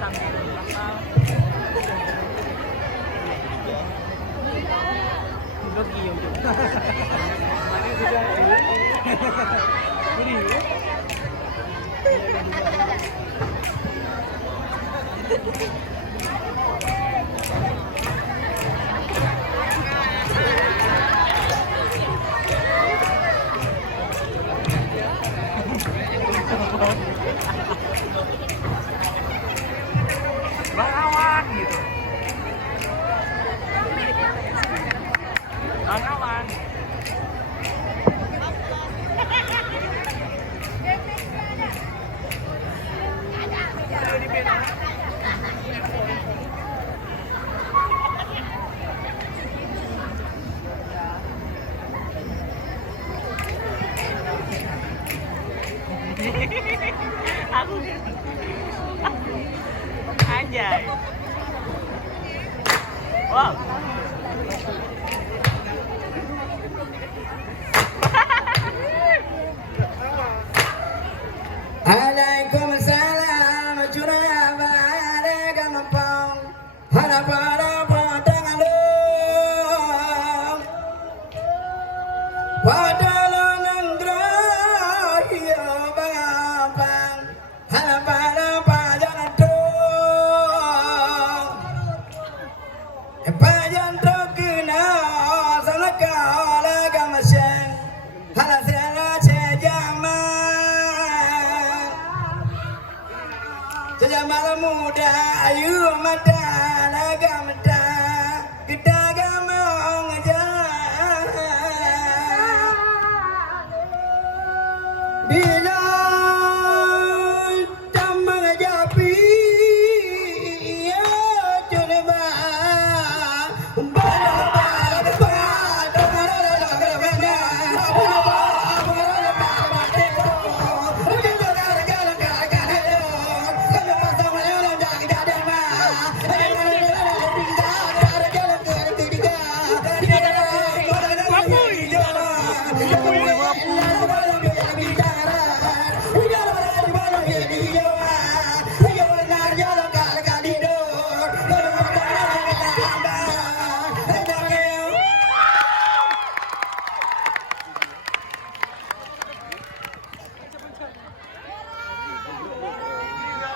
tanggal Dogi yung Bakawan gitu. Bakawan. Aku anjay. Wow. Waalaikumsalam Jurabare gampang Harap-harap dengan lu Wadalah nanggrah Iyo bangapang Harap-harap jangan tuh Pajan terkena Sana kala gamasyan Halasela cejaman Jamal muda ayu mata naga mata kita